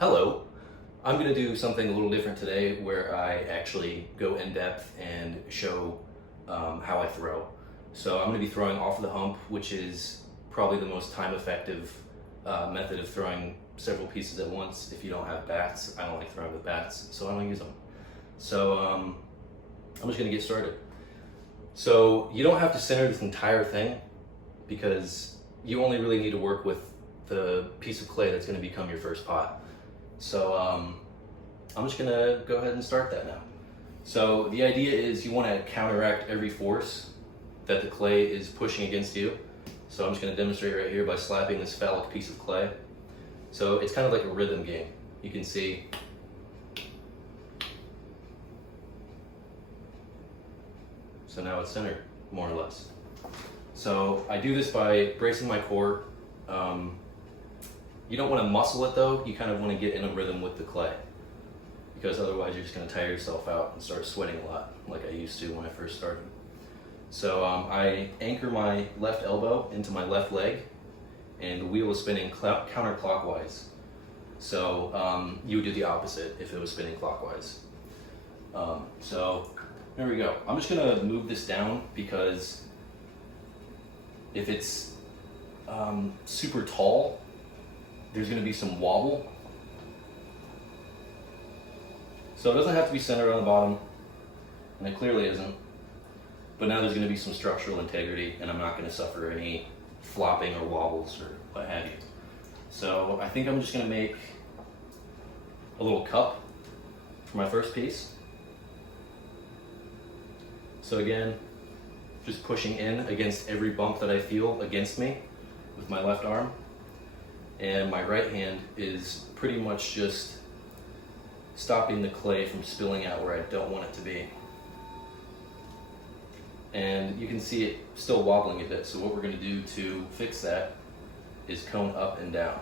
Hello. I'm going to do something a little different today where I actually go in depth and show how I throw. So I'm going to be throwing off of the hump, which is probably the most time effective method of throwing several pieces at once if you don't have bats. I don't like throwing with bats, so I don't use them. So I'm just going to get started. So you don't have to center this entire thing because you only really need to work with the piece of clay that's going to become your first pot. So I'm just gonna go ahead and start that now. So the idea is you want to counteract every force that the clay is pushing against you. So I'm just gonna demonstrate right here by slapping this phallic piece of clay. So it's kind of like a rhythm game. You can see so now it's centered, more or less. So I do this by bracing my core. You don't want to muscle it though, you kind of want to get in a rhythm with the clay because otherwise you're just going to tire yourself out and start sweating a lot like I used to when I first started. So I anchor my left elbow into my left leg and the wheel is spinning counterclockwise. So you would do the opposite if it was spinning clockwise. So there we go. I'm just going to move this down because if it's super tall, there's going to be some wobble. So it doesn't have to be centered on the bottom, and it clearly isn't. But now there's going to be some structural integrity, and I'm not going to suffer any flopping or wobbles or what have you. So I think I'm just going to make a little cup for my first piece. So again, just pushing in against every bump that I feel against me with my left arm. And my right hand is pretty much just stopping the clay from spilling out where I don't want it to be. And you can see it still wobbling a bit, so what we're going to do to fix that is cone up and down.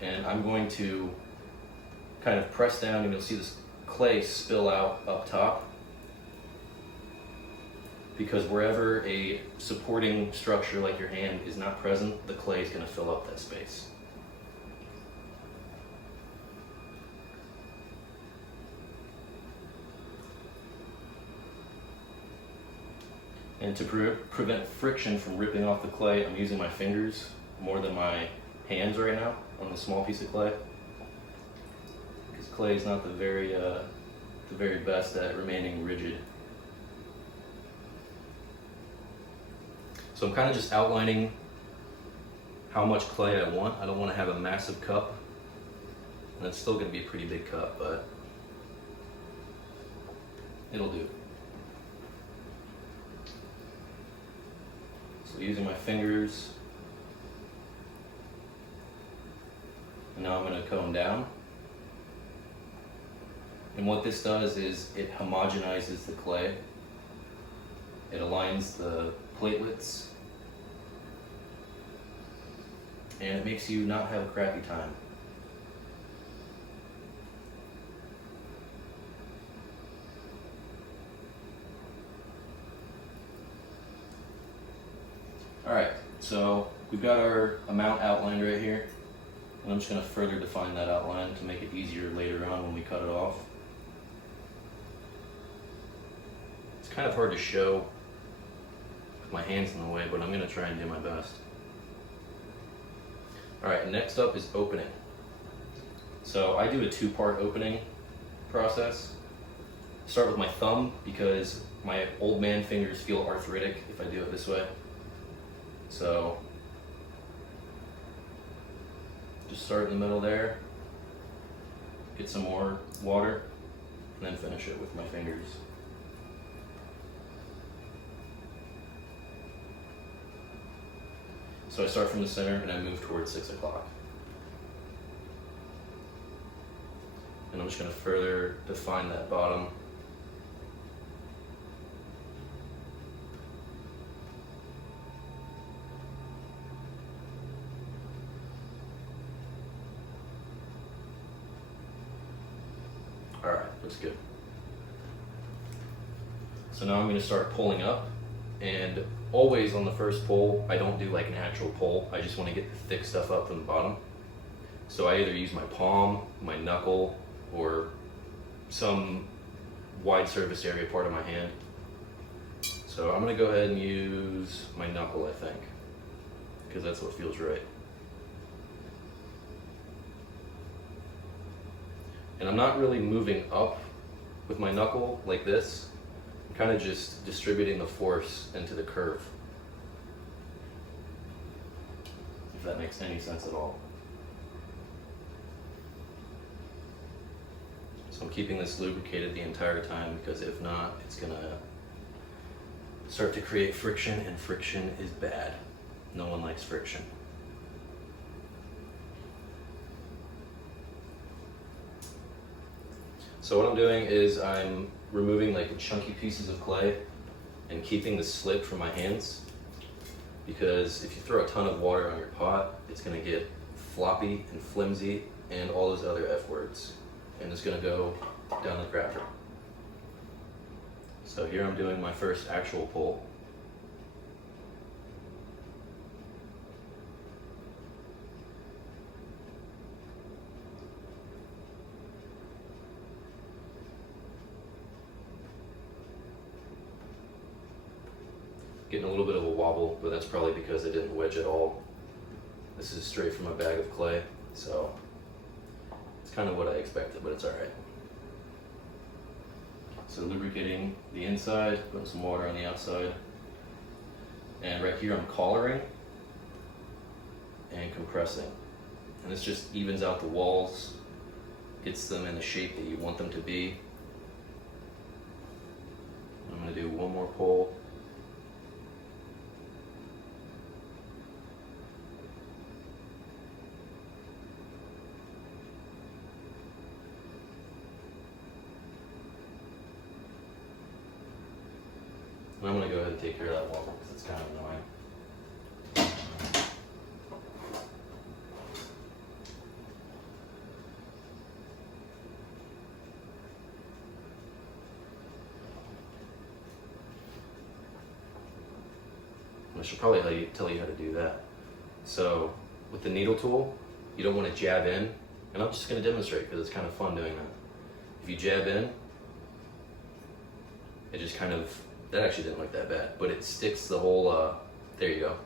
And I'm going to kind of press down and you'll see this clay spill out up top, because wherever a supporting structure like your hand is not present, the clay is going to fill up that space. And to prevent friction from ripping off the clay, I'm using my fingers more than my hands right now on the small piece of clay. Because clay is not the very best at remaining rigid. So I'm kind of just outlining how much clay I want. I don't want to have a massive cup. And it's still going to be a pretty big cup, but it'll do. So using my fingers, and now I'm going to cone down. And what this does is it homogenizes the clay. It aligns the platelets, and it makes you not have a crappy time. Alright, so we've got our amount outlined right here, and I'm just going to further define that outline to make it easier later on when we cut it off. It's kind of hard to show with my hands in the way, but I'm going to try and do my best. Alright, next up is opening. So I do a two-part opening process. Start with my thumb because my old man fingers feel arthritic if I do it this way. So just start in the middle there, get some more water, and then finish it with my fingers. So I start from the center and I move towards 6 o'clock. And I'm just going to further define that bottom. Alright, looks good. So now I'm going to start pulling up, and always on the first pull, I don't do like an actual pull. I just want to get the thick stuff up from the bottom. So I either use my palm, my knuckle, or some wide surface area part of my hand. So I'm gonna go ahead and use my knuckle, I think, because that's what feels right. And I'm not really moving up with my knuckle like this. I'm kind of just distributing the force into the curve. If that makes any sense at all. So I'm keeping this lubricated the entire time, because if not, it's gonna start to create friction, and friction is bad. No one likes friction. So what I'm doing is I'm removing like chunky pieces of clay and keeping the slip from my hands, because if you throw a ton of water on your pot, it's gonna get floppy and flimsy and all those other F words, and it's gonna go down the crapper. So here I'm doing my first actual pull. Getting a little bit of a wobble, but that's probably because I didn't wedge at all. This is straight from a bag of clay, so it's kind of what I expected, but it's all right. So lubricating the inside, putting some water on the outside. And right here I'm collaring and compressing. And this just evens out the walls, gets them in the shape that you want them to be. I'm gonna do one more pull. And I'm going to go ahead and take care of that wobble because it's kind of annoying. I should probably tell you how to do that. So with the needle tool, you don't want to jab in, and I'm just going to demonstrate because it's kind of fun doing that. If you jab in, it just kind of, that actually didn't look that bad, but it sticks the whole, there you go.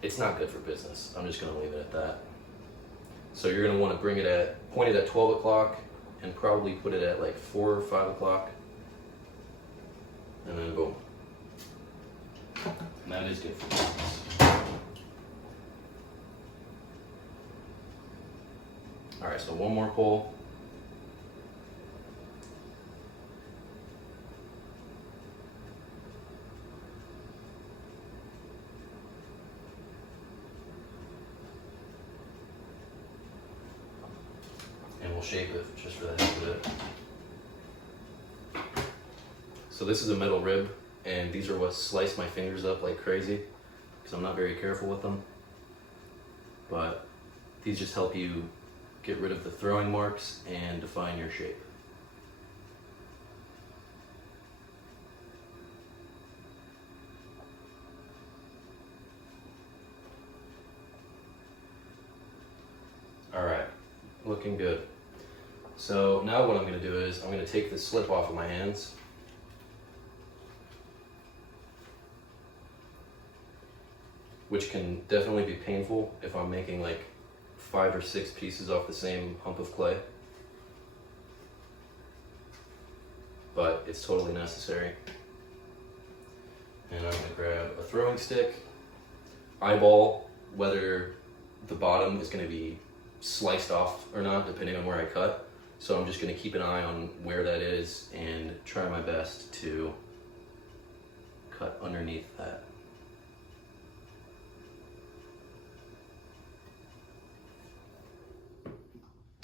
It's not good for business. I'm just gonna leave it at that. So you're gonna wanna bring it at, point it at 12 o'clock and probably put it at like 4 or 5 o'clock. And then boom. And that is good for business. All right, so one more pull. And we'll shape it just for the heck of it. So this is a metal rib, and these are what slice my fingers up like crazy because I'm not very careful with them. But these just help you get rid of the throwing marks and define your shape. All right, looking good. So now what I'm going to do is I'm going to take the slip off of my hands. Which can definitely be painful if I'm making like 5 or 6 pieces off the same hump of clay. But it's totally necessary. And I'm going to grab a throwing stick, eyeball whether the bottom is going to be sliced off or not, depending on where I cut. So I'm just going to keep an eye on where that is and try my best to cut underneath that.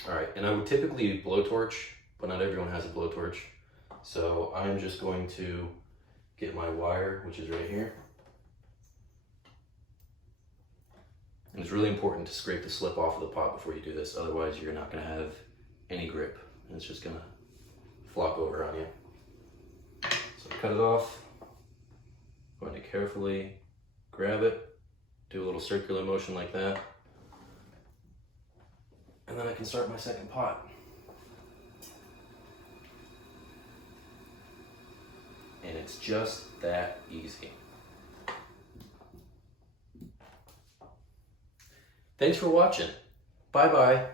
All right, and I would typically blowtorch, but not everyone has a blowtorch. So I'm just going to get my wire, which is right here. And it's really important to scrape the slip off of the pot before you do this, otherwise you're not gonna have any grip, and it's just gonna flop over on you. So cut it off, going to carefully grab it, do a little circular motion like that, And then I can start my second pot. And it's just that easy. Thanks for watching. Bye-bye.